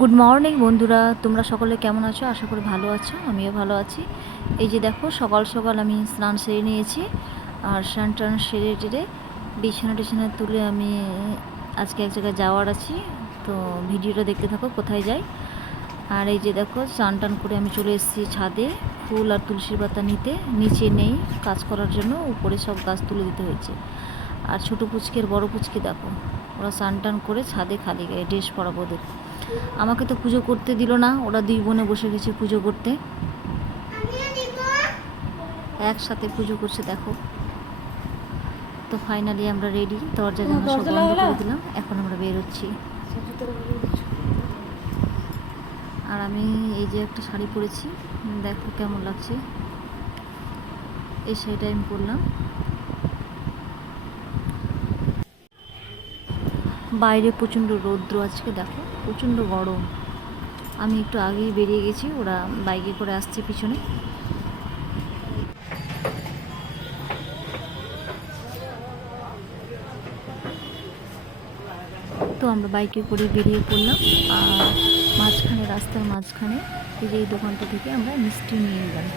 Good morning বন্ধুরা, তোমরা সকলে কেমন আছো? আশা করি ভালো আছো, আমিও ভালো আছি। এই যে দেখো, সকাল সকাল আমি স্নান সেরে নিয়েছি। আর স্নান টান সেরে টেরে বিছানা টিছানা তুলে আমি আজকে এক জায়গায় যাওয়ার আছি। তো ভিডিওটা দেখতে থাকো কোথায় যাই। আর এই যে দেখো, স্নান টান করে আমি চলে এসেছি ছাদে ফুল আর তুলসীর পাতা নিতে। নিচে নেই কাজ করার জন্য, উপরে সব গাছ তুলে দিতে হয়েছে। আর ছোটো পুচকি আর বড়ো পুচকি দেখো, ওরা স্নান টান করে ছাদে খালি গায়ে ড্রেস পরাবো ওদের। আমাকে তো পুজো করতে দিল না, ওরা দুই বোনে বসে গেছে পুজো করতে, একসাথে পুজো করছে দেখো। তো ফাইনালি আমরা রেডি, দরজা জানলা সব বন্ধ করে দিলাম, এখন আমরা বেরোচ্ছি। আর আমি এই যে একটা শাড়ি পরেছি, দেখো কেমন লাগছে। এই শাড়িটা আমি পরলাম। বাইরে প্রচণ্ড রৌদ্র আজকে, দেখো প্রচণ্ড গরম। আমি একটু আগেই বেরিয়ে গেছি, ওরা বাইকে করে আসছে পিছনে। তো আমরা বাইকে করে বেরিয়ে পড়লাম। আর মাঝখানে, রাস্তার মাঝখানে এই যে এই দোকানটা থেকে আমরা মিষ্টি নিয়ে নিলাম।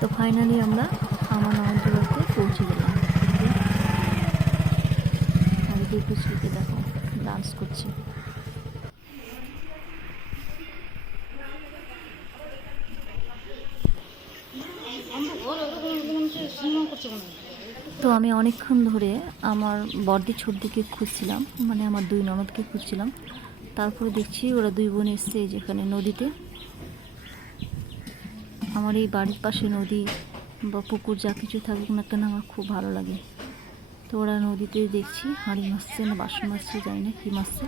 তো ফাইনালি আমরা আমার ননদের বাড়িতে পৌঁছে গেলাম। আর দুই পুচকিকে দেখো ডান্স করছে। তো আমি অনেকক্ষণ ধরে আমার বড়দি ছোটদিকে খুঁজছিলাম, মানে আমার দুই ননদকে খুঁজছিলাম। তারপরে দেখছি ওরা দুই বোন এসছে যেখানে নদীতে। আমার এই বাড়ির পাশে নদী বা পুকুর যা কিছু থাকুক না কেন, আমার খুব ভালো লাগে। তো ওরা নদীতে দেখছি হাঁড়ি মাছছে না বাসন মাছছে, জানি না কী মাছছে।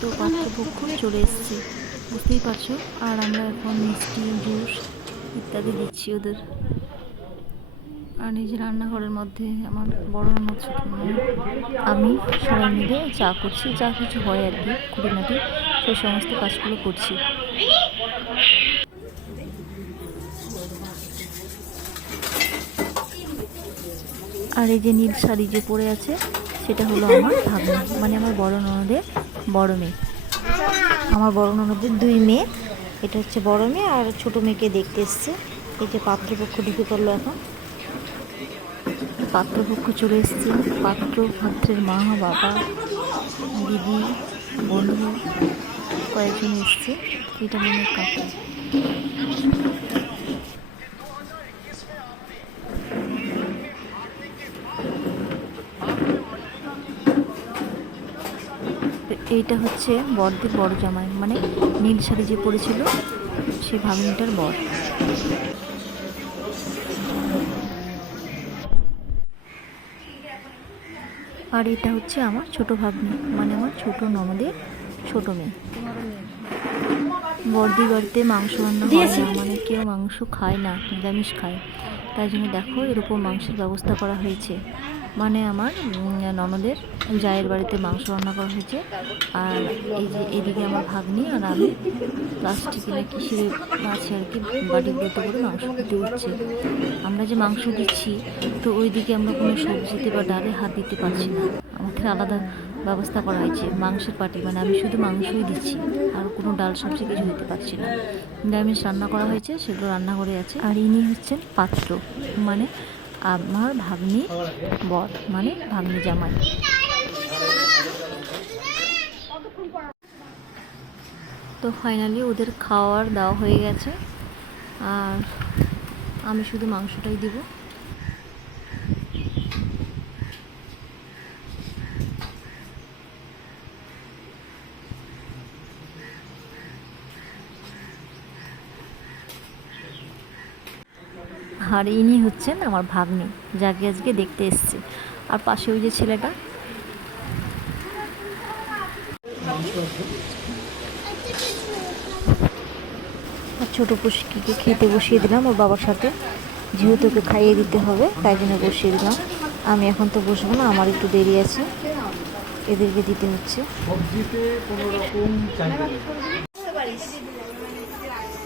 তো পাত্রপক্ষ চলে এসছে, বুঝতেই পারছো। আর আমরা এখন মিষ্টি জুস ইত্যাদি দিচ্ছি ওদের। আর নিজের রান্নাঘরের মধ্যে আমার বড় ননদ, ছোট ননদ, আমি সবাই মিলে চা করছি, যা কিছু হয় আর কি খুঁটিনাটি, সেই সমস্ত কাজগুলো করছি। আর এই যে নীল শাড়ি যে পরে আছে, সেটা হলো আমার ভাগ্নি, মানে আমার বড় ননদের বড় মেয়ে। আমার বড় ননদের দুই মেয়ে, এটা হচ্ছে বড় মেয়ে, আর ছোট মেয়েকে দেখতে এসছে। এই যে পাত্রপক্ষ ঢুকে পড়লো এখন। পাত্রপক্ষ চলে এসছে, পাত্রের মা বাবা দিদি বন্ধু কয়েকজন এসছে। এটা মনে কাকু। এইটা হচ্ছে বড়দের বড় জামাই, মানে নীল শাড়ি যে পরেছিল সে ভাগ্নিটার বর। আর এটা হচ্ছে আমার ছোট ভাগ্নি, মানে আমার ছোট ননদের ছোট মেয়ে। বড়দি বাড়িতে মাংস রান্না হয় না, মানে কেউ মাংস খায় না, নিরামিষ খায়। তাই জন্য দেখো এরকম মাংসের ব্যবস্থা করা হয়েছে, মানে আমার ননদের জায়ের বাড়িতে মাংস রান্না করা হয়েছে। আর এই যে এদিকে আমার ভাগ্নি আর আমি প্লাস্টিকে না কিসের আছে আর কি, বাটিগুলোতে করে মাংস খেতে উঠছে। আমরা যে মাংস দিচ্ছি, তো ওইদিকে আমরা কোনো সবজিতে বা ডালে হাত দিতে পারছি না, আমাদের আলাদা ব্যবস্থা করা হয়েছে মাংসের পাটি, মানে আমি শুধু মাংসই দিচ্ছি, আর কোনো ডাল সবজি কিছু দিতে পারছি না। নিরামিষ রান্না করা হয়েছে, সেগুলো রান্নাঘরে আছে। আর ইনি হচ্ছেন পাত্র, মানে আমার ভাগ্নি বর, মানে ভাগ্নি জামাই। তো ফাইনালি ওদের খাওয়ার দেওয়া হয়ে গেছে, আর আমি শুধু মাংসটাই দিব। আর ইনি হচ্ছেন আমার ভাগ্নি, যাকে আজকে দেখতে এসছে। আর পাশে ওই যে ছেলেটা, ছোটো পুষ্কিকে খেতে বসিয়ে দিলাম ওর বাবার সাথে, যেহেতু ওকে খাইয়ে দিতে হবে তাই জন্য বসিয়ে দিলাম। আমি এখন তো বসবো না, আমার একটু দেরি আছে, এদেরকে দিতে হচ্ছে।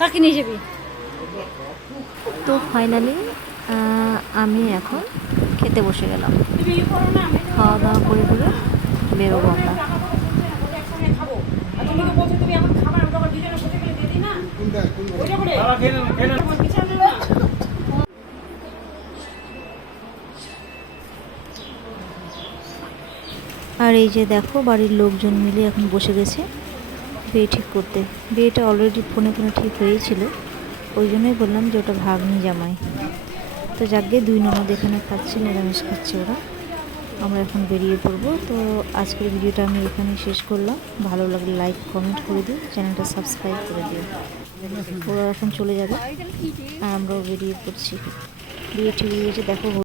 কাকে নিয়ে যাবি? তো ফাইনালি আমি এখন খেতে বসে গেলাম। খাওয়া দাওয়া করে বেরোবো আমরা। আর এই যে দেখো বাড়ির লোকজন মিলে এখন বসে গেছে বিয়ে ঠিক করতে। বিয়েটা অলরেডি ফোনে ঠিক হয়েছিল, ওই জন্যই বললাম যে ওটা ভাগ্নি জামাই। তো যাকে দুই ননদ এখানে খাচ্ছে, নিরামিষ খাচ্ছে ওরা। আমরা এখন বেরিয়ে পড়বো। তো আজকের ভিডিওটা আমি এখানে শেষ করলাম। ভালো লাগলে লাইক কমেন্ট করে দিও, চ্যানেলটা সাবস্ক্রাইব করে দিও। ওরা এখন চলে যাবে আর আমরাও বেরিয়ে পড়ছি। বিয়ে ঠিক হয়ে গেছে দেখো।